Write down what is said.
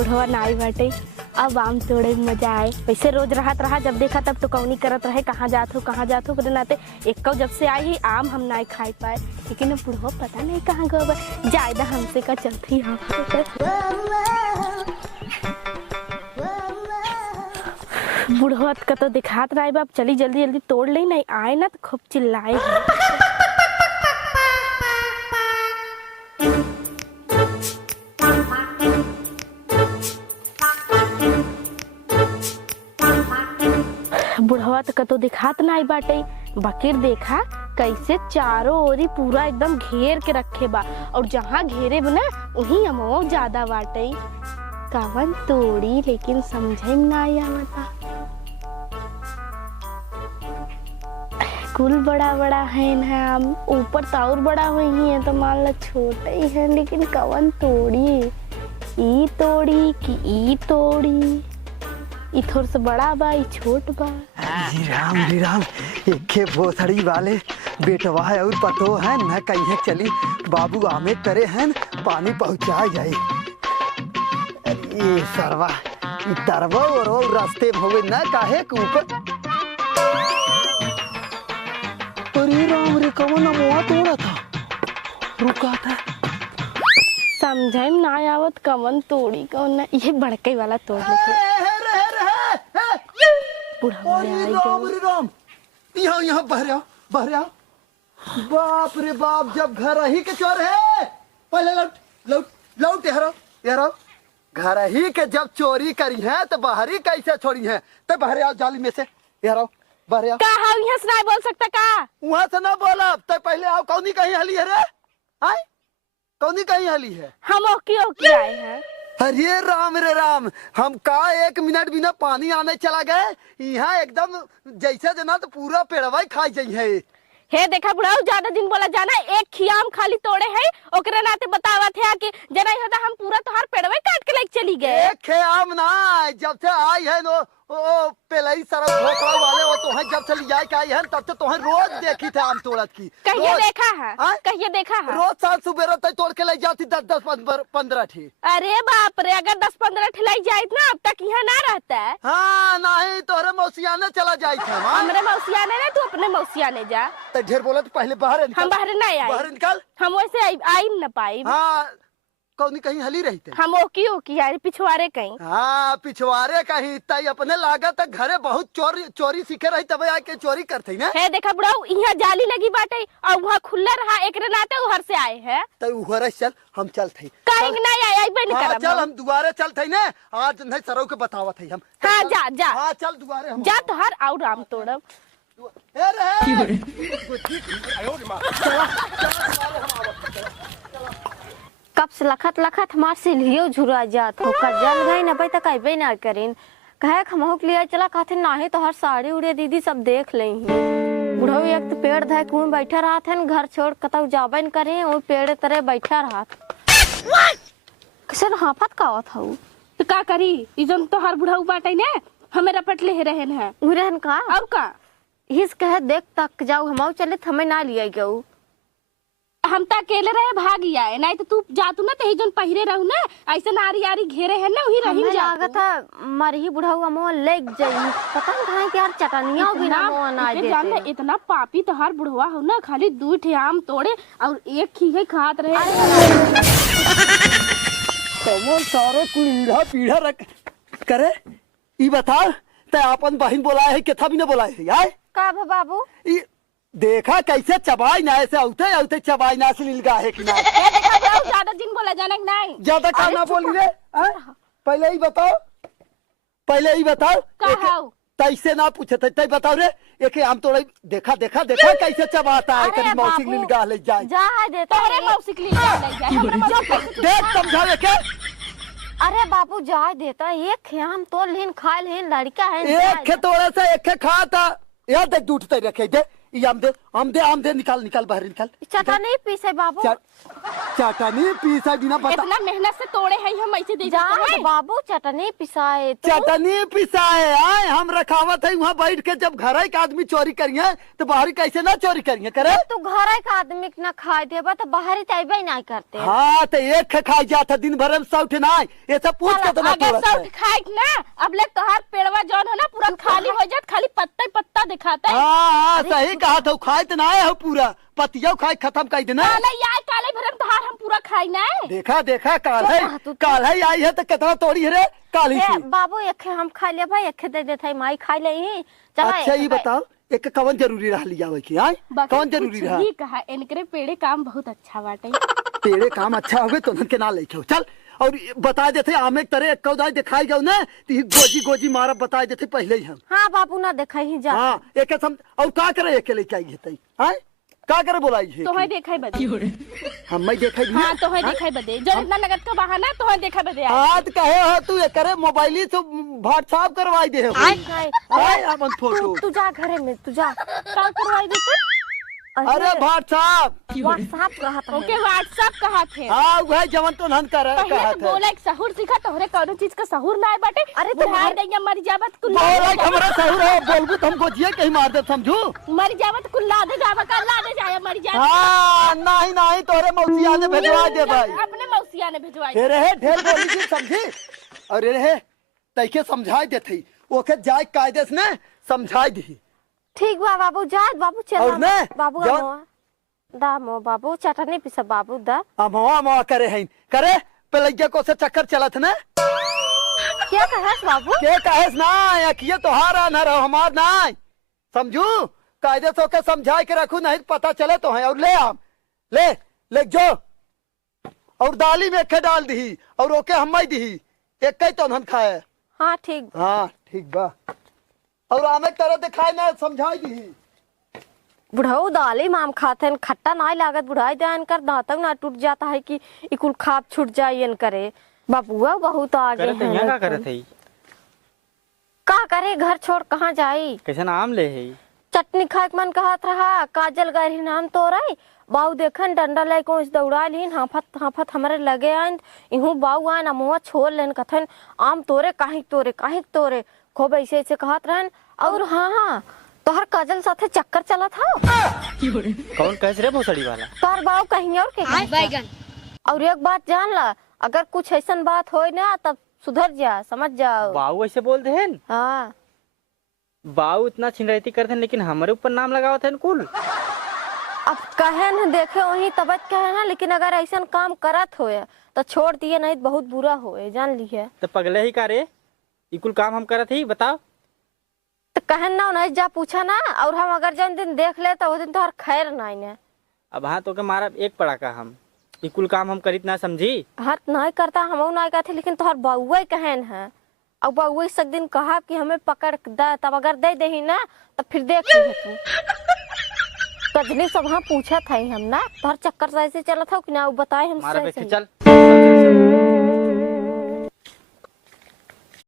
बुढ़वा नाई बाटे। अब आम तोड़े में मजा आए। वैसे रोज रहा जब देखा तब टुकौनी करत रहे, कहाँ जात हो करे नाते एक जब से आई ही आम हम नहीं खाई पाए। लेकिन बुढ़वा पता नहीं कहाँ गए, जायदा हमसे का चलती हम। बुढ़वा का तो दिखात रहा बाप, चली जल्दी जल्दी तोड़ ले, नहीं आए ना तो खूब चिल्लाए। बुढ़वा तो कतो दिखात नहीं बाटे, बकीर देखा कैसे चारों ओरी पूरा एकदम घेर के रखे बा, और जहाँ घेरे बना वहीं अमो ज्यादा बाटे। कवन तोड़ी लेकिन समझे नहीं आवता। कुल बड़ा बड़ा है ना, ऊपर तो और बड़ा हुई है तो मान लो छोटा ही है, लेकिन कवन तोड़ी, ई तोड़ी कि ई तोड़ी, ई थोड़ा सा बड़ा बा ई छोट बा। री राम एक भोसड़ी वाले बेटवा है और पतो है न कहीं चली बाबू आमे करे हैं पानी पहुंचा जाए। अरे सरवा तरवा और रास्ते में होवे न काहे के ऊपर। अरे राम रे कौन मुआ तोड़ा था, रुका था समझे ना आवत कवन तोड़ी कौन, ये बड़के वाला तोड़ लेते। राम यहाँ बहर आओ। बाप रे बाप, जब घर ही के चोर है पहले लौट यारो घर ही के जब चोरी करी है तो बाहरी कैसे छोड़ी है, तो बहरे आओ जाली में से यारो बहरे आओ। का हम यहाँ से नहीं बोल सकता का, वहाँ से ना बोला तो पहले आओ। कौनी कहीं हली है रे, आए कौनी कहीं हली है, हम ओकी आए हैं। अरे राम रे राम, हम का 1 मिनट बिना पानी आने चला गए, यहाँ एकदम जैसे जना तो पूरा पेड़वा खाई जाई है। हे देखा बुढ़ाऊ, ज्यादा दिन बोला जाना, एक खियाम खाली तोड़े है ओकरे नाते बतावत है कि जना होता हम पूरा तोहार पेड़वा काट के लेके चली गए। एक खियाम ना, जब से आई है नो ओ पेलाई सड़क ढोकड़ा वाले वो तो है, जब से लिया के आई है तब से तो है रोज देखी थे आम तोड़त की। कहिए देखा है, कहिए देखा है, रोज साल सुबह तक तोड़ के ले जाती 10 15 ठी। अरे बाप रे, अगर 10-15 ठिलाई जाए ना अब तक यहाँ ना रहता है। हाँ नहीं तोहरे मौसियाने चला जाए थे। हमरे मौसियाने ने, तू अपने मौसियाने जा। तो ढेर बोला तो पहले बाहर निकल। हम बाहर नहीं आए, बाहर निकल। हम वैसे आई न पाई। हाँ कौनी कहीं हली रही थे, हम ओकी यार पिछवाड़े कहीं। हाँ पिछवाड़े कहीं तई अपने लागत घरे बहुत चोरी सीखे रही तब आके चोरी करते ना। है देखा बुढ़ाऊ, यहाँ जाली लगी बाटे और वहाँ खुला रहा, एक नाते उधर से आए हैं। तो उहर चल हम चलते कहीं नहीं आए हाँ, चल हम दुआरे चलते ना, आज नहीं सरो के बतावत है हम। हाँ जा हाँ चल दुआरे हम जा, तो हर और आम तोड़ब। कब से लखत हमार से लियो झुरा जात हो का जल गई न तक अबे ना करें, कहे हम के लिए चला कहते नाही तो हर साड़ी उड़े दीदी सब देख ले। बुढ़ऊ एक तो पेड़ धै कुएं बैठा रहा था, घर छोड़ कतौ जाबे न करे, वो पेड़ तरह बैठा रहा किसन हाफत का था। तो का करी, इजन तो हर बुढ़ऊ बाटे ने हमें रपट ले रहन है उरहन का और का हिस कहे देख तक जाऊ हम चले हमें ना लिया गऊ। हम तो अकेले रहे भाग आए, नहीं तो तू जातू ना ते जन पहिरे रहू ना, ऐसे नारी यारी घेरे है ना वही रही लागत है मरही बुढ़ऊ मोह लेग जाई, पता नहीं कहां के यार चटनिया बिना मोह ना देते। जान इतना पापी तो हर बुढ़वा हो ना, खाली 2 ठे आम तोड़े और एक खीगे खात रहे। कौन सारे कुलीढ़ा पीढ़ा रख करे ई बता, ते अपन बहन बोलाए है केथा भी ना बोलाए है यार का बाबू। देखा कैसे चबाई ना, ऐसे औते चबाई ना से लील है कि ना। ज्यादा दिन बोला जाना नहीं, ज्यादा का ना बोली रे, पहले ही बताओ तैसे ना पूछे थे बताओ रे, एक आम तोड़े देखा कैसे चबाता है, कभी मौसिक लील ले जाए जा देता है मौसिक लील ले जाए देख समझावे के। अरे बाबू जाए देता, एक आम तोड़ लेन खा लेन, लड़का है एक तोड़े से एक खाता यार देख दूध ते रखे दे आम दे आम दे निकाल निकाल बाहर निकाल। चटनी पीसे बाबू। चटनी पीसा बिना बता। इतना मेहनत से तोड़े हैं हम ऐसे दे जा देते हैं। बाबू चटनी पिसाए चटनी पिसाए आए हम रखावत है वहाँ बैठ के। जब घर एक आदमी चोरी करिए तो बाहर कैसे ना चोरी करिए करे। तू घर एक आदमी के ना खाए देबा तो बाहर तैबे नहीं करते। हाँ तो एक खाई जाता दिन भर में 100 ना ये सब पूछ के तो ना अगर तोड़त सब है। खाए ना अब ले तोहार पेड़वा जौन है ना पूरा खाली हो जात, खाली पत्ता ही पत्ता दिखाता है। हाँ सही कहा था खाए तो ना आए हो पूरा पतिया खाए खत्म कर देना। काले भरम तोहार हम पूरा खाई ना है। देखा देखा काल है आई है तो कितना तोड़ी है रे काली ए, सी। बाबू एक हम खा लिया भाई एक दे देते माई खा ले ही। अच्छा ये बताओ एक कवन जरूरी रहा लिया हुआ की आए कौन जरूरी रहा। ये कहा इनकरे पेड़े काम बहुत अच्छा बाटे। तेरे काम अच्छा हो गए तो के ना लेके चल। और बता देते आम एक तरह एक कौदाई दिखाई जाओ ना तो गोजी गोजी मारा बता देते पहले ही हम। हाँ बाबू ना देखा ही जा। हाँ एक सम और का करे एक लेके आई है हां का करे बोलाई है तो है देखै बदे हम मैं देखै भी। हां तो है देखै बदे जो इतना लगत का बहाना तो है देखै बदे। हां तो कहे हो तू एक करे मोबाइल से व्हाट्सएप करवाई दे हो। हाय अपन फोटो तू जा घरे में तू जा का करवाई देते। अरे व्हाट्सएप व्हाट्सएप कहा था। ओके व्हाट्सएप कहा थे। हां वह जवन तो नन कर पहले कहा तो था। बोला एक सहूर सिखा तोहरे कौनो चीज का सहूर ना है बाटे। अरे बुढ़ा देंगे मर जावत कुल बोला हमरा सहूर है बोलबू तो हमको जिए कहीं मार दे समझू। मर जावत कुल ला दे जावा का ला दे जाया मर जा। हां नहीं नहीं तोरे मौसिया ने भेजवा दे भाई। अपने मौसिया ने भेजवाई। ढेर है ढेर बोली जी समझी। और रे तैके समझाई देथई ओके जाय कायदे से ने समझाई दी। ठीक बा बाबू जा बाबू चल और ने बाबू दा मो बाबू चटनी पिसा बाबू दा अमवा करे हैं करे पलैया को से चक्कर चलत ना। क्या कहस बाबू के कहेस ना अखिए तोहारा न रहो हमार ना समझू। कायदे से ओके समझाई के रखू नहीं पता चले तो है। और ले आम ले जो और दाली में के डाल दी और ओके हम दी एक ही तो हम खाए। हाँ ठीक हाँ ठीक बा और आमे तरह दिखाई ना समझाई दी। बुढ़ाऊ दाली माम खाते हैं खट्टा ना लागत बुढ़ाई दयान कर दांतक ना टूट जाता है कि इकुल खाप छूट जाए करे। बाबुआ बहुत आगे करत है का करत है का करे घर छोड़ कहाँ जाई। कैसे नाम ले है चटनी खाए के मन कहत रहा काजल गरी नाम तो रही बाऊ देखन डंडा ले को इस दौड़ा लीन हाफत हाफत हमारे लगे आन इहू बाऊ आन अमुआ छोड़ लेन कथन आम तोरे काहे तोरे खूब ऐसे ऐसे कहत रहन। और हाँ तोहर काजल साथे चक्कर चला था। कौन कैसे रे भोसड़ी वाला तोहर बाऊ कहीं और के बैगन। और एक बात जान ला अगर कुछ ऐसा बात हो ना तब सुधर जा समझ जाओ। बाऊ ऐसे बोलते हैं। हाँ बाऊ इतना छिनरैती करते हैं लेकिन हमारे ऊपर नाम लगावत है कुल। अब कहे न देखे वही तबत कहे ना लेकिन अगर ऐसा काम करत होए तो छोड़ दिए नहीं तो बहुत बुरा होए जान लिए। तो पगले ही का रे इकुल काम हम करत ही बताओ। तो कहन ना नहीं जा पूछा ना और हम अगर जन दिन देख ले तो वो दिन तो हर खैर नहीं ने। अब हाँ तो के मारा एक पड़ा का हम इकुल काम हम करित ना समझी। हाथ नहीं करता हम नहीं कहते लेकिन तोहर बउआ कहन है और बउआ सब दिन कहा कि हमें पकड़ दे तब अगर दे दे ना तब फिर देख तू कजली सब हाँ पूछा था हम ना तोहर चक्कर से ऐसे चला था कि ना बताए हम मारा चल